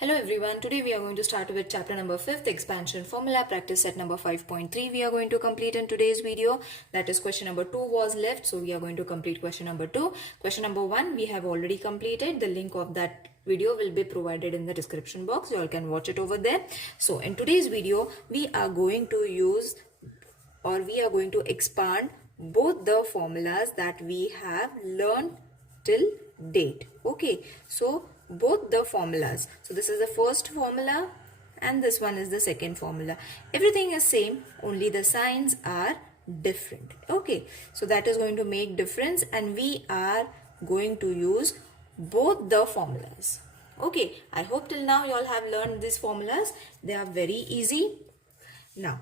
Hello everyone, today we are going to start with chapter number 5th, expansion formula, practice set number 5.3 we are going to complete in today's video. That is question number 2 was left, so we are going to complete question number 2. Question number 1 we have already completed. The link of that video will be provided in the description box. You all can watch it over there. So in today's video we are going to use we are going to expand both the formulas that we have learned till date. Okay, so both the formulas. So this is the first formula and this one is the second formula. Everything is same, only the signs are different. Okay, so that is going to make difference and we are going to use both the formulas. Okay, I hope till now you all have learned these formulas. They are very easy. Now,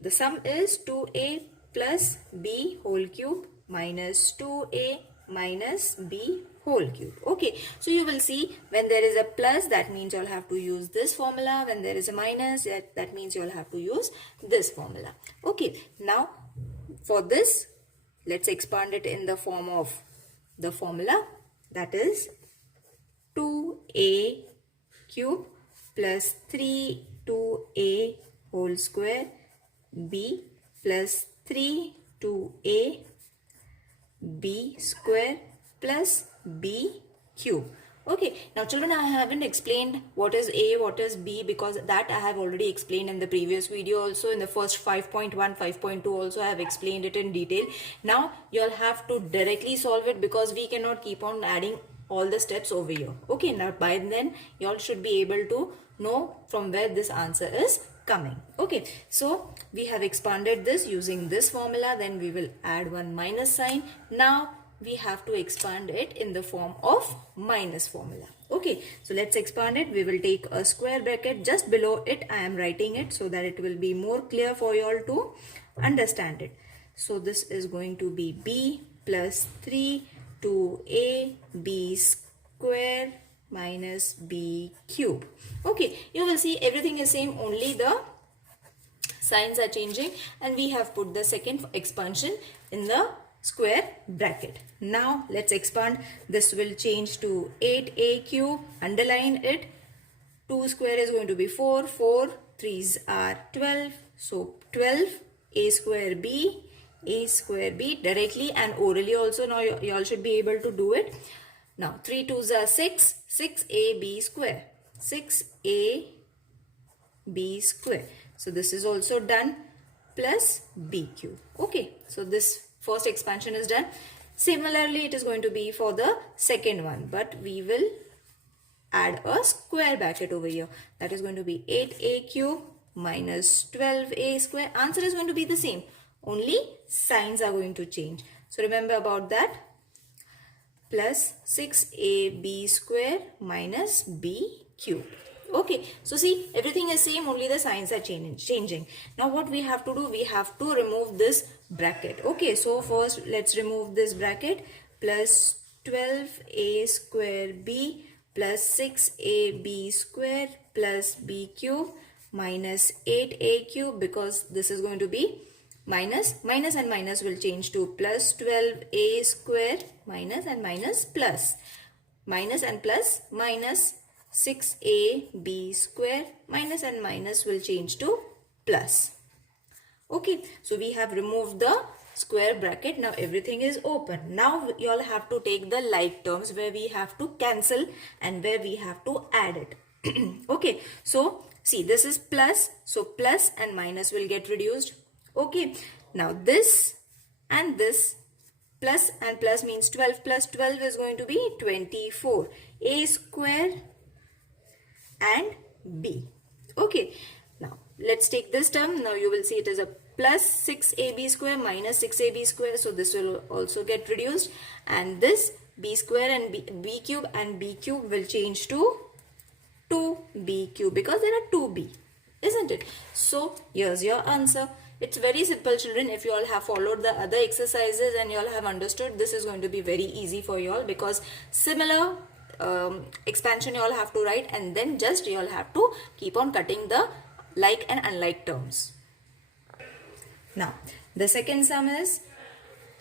the sum is 2a plus b whole cube minus 2a minus b whole cube. Okay, so you will see when there is a plus, that means you'll have to use this formula. When there is a minus, that means you'll have to use this formula. Okay, now for this, let's expand it in the form of the formula, that is 2a cube plus 3 whole square b plus 3 2a b square plus b cube. Okay, now children, I haven't explained what is a, what is b, because that I have already explained in the previous video also. In the first 5.1, 5.2 also I have explained it in detail. Now you all have to directly solve it because we cannot keep on adding all the steps over here. Okay, now by then you all should be able to know from where this answer is coming. Okay, so we have expanded this using this formula, then we will add one minus sign. Now we have to expand it in the form of minus formula. Okay, so let's expand it. We will take a square bracket just below it. I am writing it so that it will be more clear for you all to understand it. So this is going to be b plus 3 2a b square minus b cube. Okay, you will see everything is same, only the signs are changing, and we have put the second expansion in the square bracket. Now let's expand. This will change to 8a cube, underline it. 2 square is going to be 4, 4 3s are 12, so 12 a square b directly and orally also. Now you all should be able to do it. Now 3 2s are 6, 6ab square, 6ab square. So this is also done, plus b cube. Okay, so this first expansion is done. Similarly, it is going to be for the second one, but we will add a square bracket over here. That is going to be 8a cube minus 12a square. Answer is going to be the same, only signs are going to change. So remember about that. Plus 6ab square minus b cube. Okay, so see, everything is same, only the signs are changing. Now what we have to do, we have to remove this bracket. Okay, so first let's remove this bracket. Plus 12a square b plus 6ab square plus b cube minus 8a cube, because this is going to be minus and minus will change to plus 12a square minus and minus plus, minus and plus minus 6ab square minus and minus will change to plus. Okay, so we have removed the square bracket. Now everything is open. Now you all have to take the like terms where we have to cancel and where we have to add it. Okay, so see, this is plus, so plus and minus will get reduced. Okay, now this and this, plus and plus means 12 plus 12 is going to be 24, a square and b. Okay, now let's take this term. Now you will see it is a plus 6ab square minus 6ab square, so this will also get reduced, and this b square and b cube and b cube will change to 2b cube because there are 2b, isn't it? So here's your answer. It's very simple, children. If you all have followed the other exercises and you all have understood, this is going to be very easy for you all, because similar expansion you all have to write, and then just you all have to keep on cutting the like and unlike terms. Now the second sum is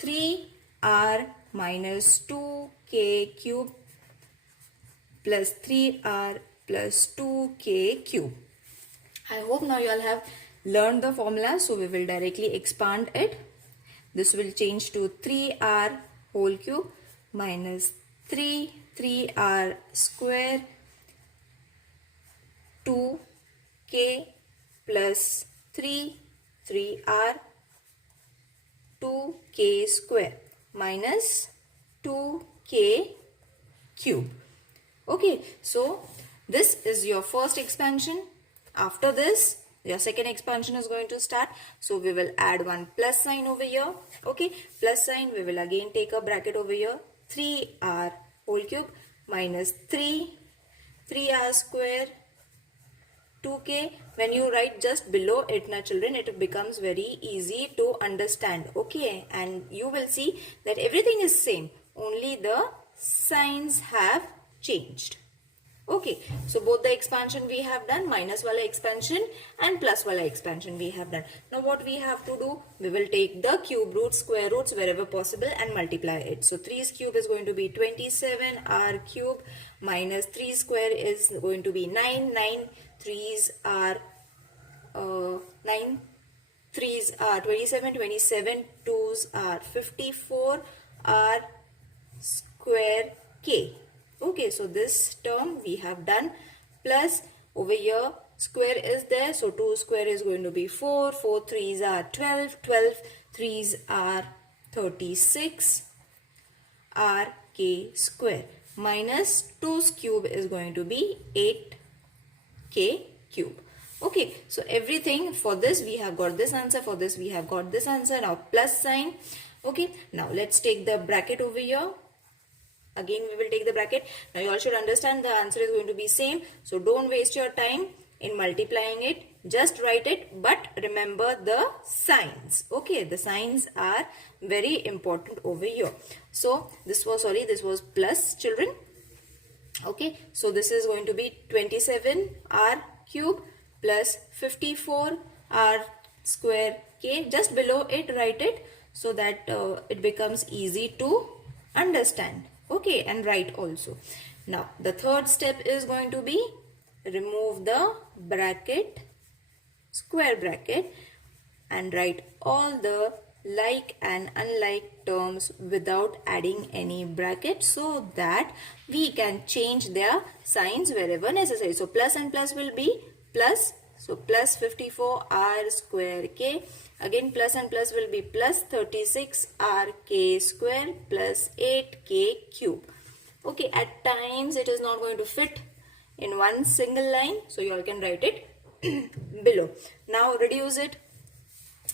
3r minus 2k cube plus 3r plus 2k cube. I hope now you all have learned the formula, so we will directly expand it. This will change to 3r whole cube minus 3r square 2k plus 3r 2k square minus 2k cube. Okay, so this is your first expansion. After this, your second expansion is going to start. So we will add one plus sign over here. Okay, plus sign, we will again take a bracket over here. 3r whole cube minus 3r square 2k. When you write just below it, now children, it becomes very easy to understand. Okay, and you will see that everything is same, only the signs have changed. Okay, so both the expansion we have done, minus wala expansion and plus wala expansion we have done. Now what we have to do, we will take the cube roots, square roots wherever possible and multiply it. So 3's cube is going to be 27, r cube minus 3 square is going to be 9, 9 3's are 9, 3's are 27, 27 2's are 54, r square k. Okay, so this term we have done, plus over here square is there, so 2 square is going to be 4, 4 3's are 12, 12 3's are 36, r k square minus 2's cube is going to be 8k cube. Okay, so everything for this we have got this answer, for this we have got this answer. Now plus sign. Okay, now let's take the bracket over here. Again we will take the bracket. Now you all should understand the answer is going to be same, so don't waste your time in multiplying it, just write it, but remember the signs. Okay, the signs are very important over here. So this was plus, children. Okay, so this is going to be 27r cube plus 54r square k. Just below it write it so that it becomes easy to understand. Okay, and write also. Now the third step is going to be remove the bracket, square bracket, and write all the like and unlike terms without adding any bracket, so that we can change their signs wherever necessary. So plus and plus will be plus, so plus 54r square k. Again plus and plus will be plus 36r k square plus 8k cube. Okay, at times it is not going to fit in one single line, so you all can write it below. Now reduce it.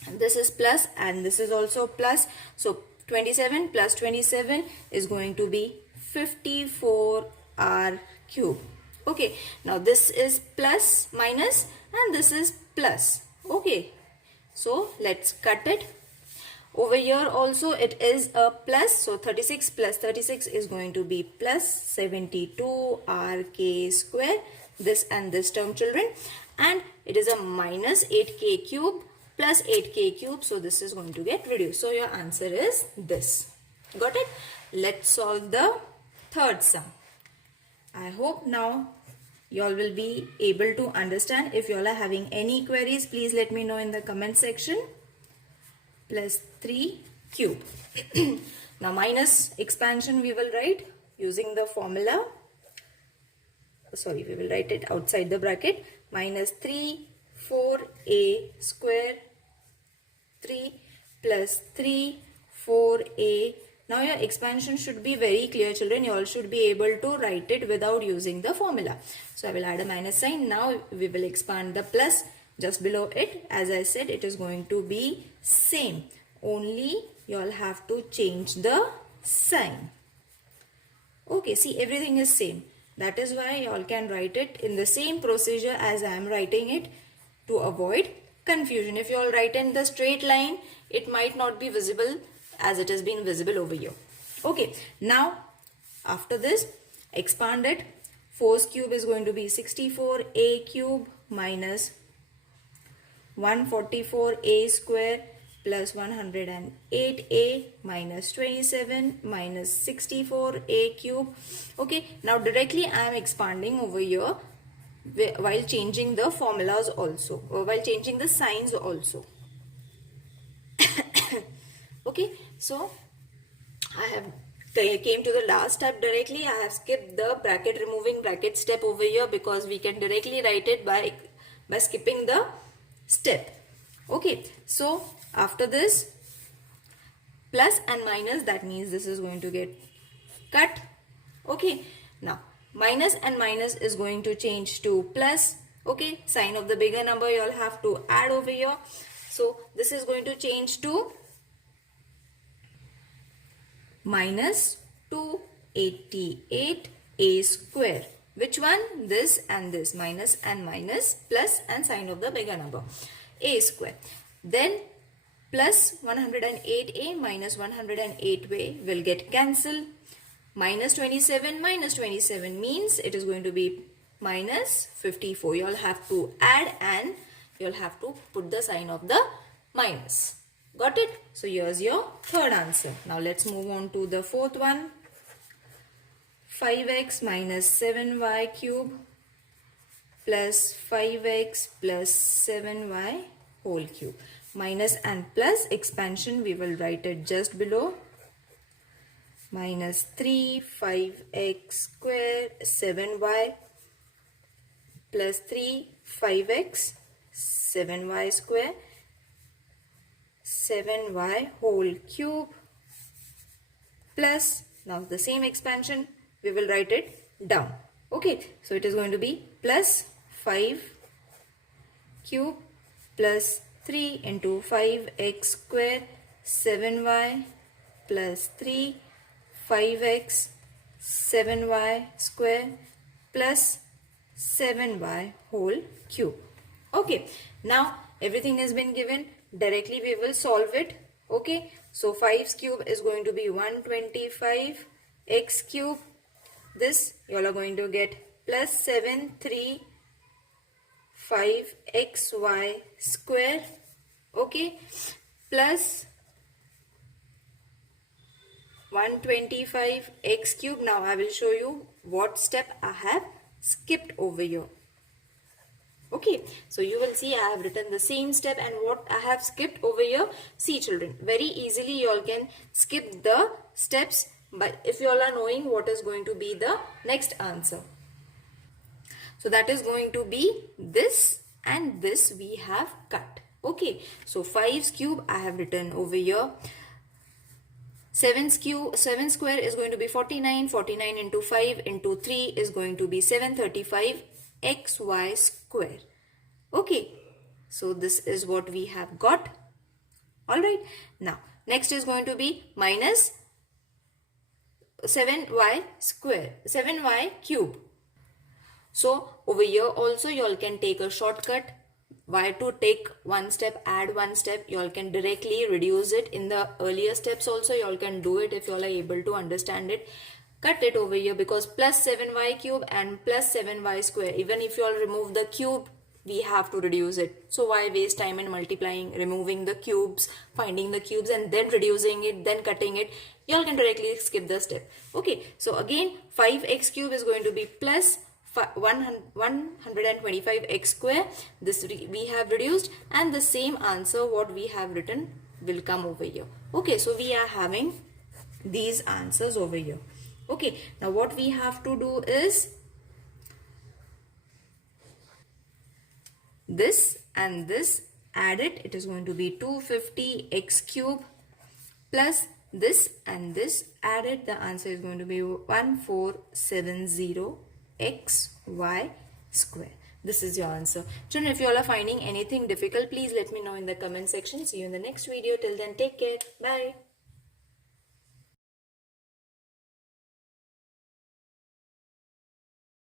This is plus and this is also plus, so 27 plus 27 is going to be 54r cube. Okay, now this is plus minus and this is plus. Okay, so let's cut it. Over here also it is a plus, so 36 plus 36 is going to be plus 72r k square, this and this term, children, and it is a minus 8k cube plus 8k cube, so this is going to get reduced. So your answer is this. Got it? Let's solve the third sum. I hope now you all will be able to understand. If you all are having any queries, please let me know in the comment section. Plus 3 cube. Now minus expansion we will write using the formula. Sorry, we will write it outside the bracket. Minus 3 4a square 3 plus 3 4a. Now your expansion should be very clear, children. You all should be able to write it without using the formula. So I will add a minus sign. Now we will expand the plus just below it. As I said, it is going to be same. Only you all have to change the sign. Okay, see, everything is same. That is why you all can write it in the same procedure as I am writing it to avoid confusion. If you all write in the straight line, it might not be visible as it has been visible over here. Okay, now after this, expand it. 4's cube is going to be 64a cube minus 144a square plus 108a minus 27 minus 64a cube. Okay, now directly I am expanding over here while changing the formulas also, or while changing the signs also. Okay, so I have came to the last step directly. I have skipped the bracket removing bracket step over here because we can directly write it by skipping the step. Okay, so after this, plus and minus, that means this is going to get cut. Okay, now minus and minus is going to change to plus. Okay, sign of the bigger number you all have to add over here. So this is going to change to minus 288a square. Which one? This and this. Minus and minus, plus and sign of the bigger number, a square. Then plus 108a minus 108a will get cancelled. Minus 27 means it is going to be minus 54. You all have to add and you all have to put the sign of the minus. Got it? So here's your third answer. Now let's move on to the fourth one. 5x minus 7y cube plus 5x plus 7y whole cube. Minus and plus expansion, we will write it just below. Minus 3 5x square 7y plus 3 5x 7y square 7y whole cube plus, now the same expansion we will write it down. Okay, so it is going to be plus 5 cube plus 3 into 5x square 7y plus 3 5x 7y square plus 7y whole cube. Okay, now everything has been given. Directly we will solve it. Okay, so 5's cube is going to be 125 x cube. This you all are going to get plus 7 3 5 xy square. Okay, plus 125 x cube. Now I will show you what step I have skipped over here. Okay, so you will see I have written the same step and what I have skipped over here. See children, very easily you all can skip the steps, but if you all are knowing what is going to be the next answer. So that is going to be this and this we have cut. Okay, so 5's cube I have written over here. 7 square is going to be 49. 49 into 5 into 3 is going to be 735 xy square. Okay, so this is what we have got. Alright, now next is going to be minus 7y square, 7y cube. So over here also you all can take a shortcut. Why to take one step, add one step, you all can directly reduce it. In the earlier steps also you all can do it if you all are able to understand it. Cut it over here because plus 7y cube and plus 7y square, even if you all remove the cube, we have to reduce it. So why waste time in multiplying, removing the cubes, finding the cubes and then reducing it, then cutting it. You all can directly skip the step. Okay, so again 5x cube is going to be plus 125x square. This we have reduced and the same answer what we have written will come over here. Okay, so we are having these answers over here. Okay, now what we have to do is this and this, add it. It is going to be 250x cube plus this and this, add it. The answer is going to be 1470 xy square. This is your answer. Children, if you all are finding anything difficult, please let me know in the comment section. See you in the next video. Till then, take care. Bye.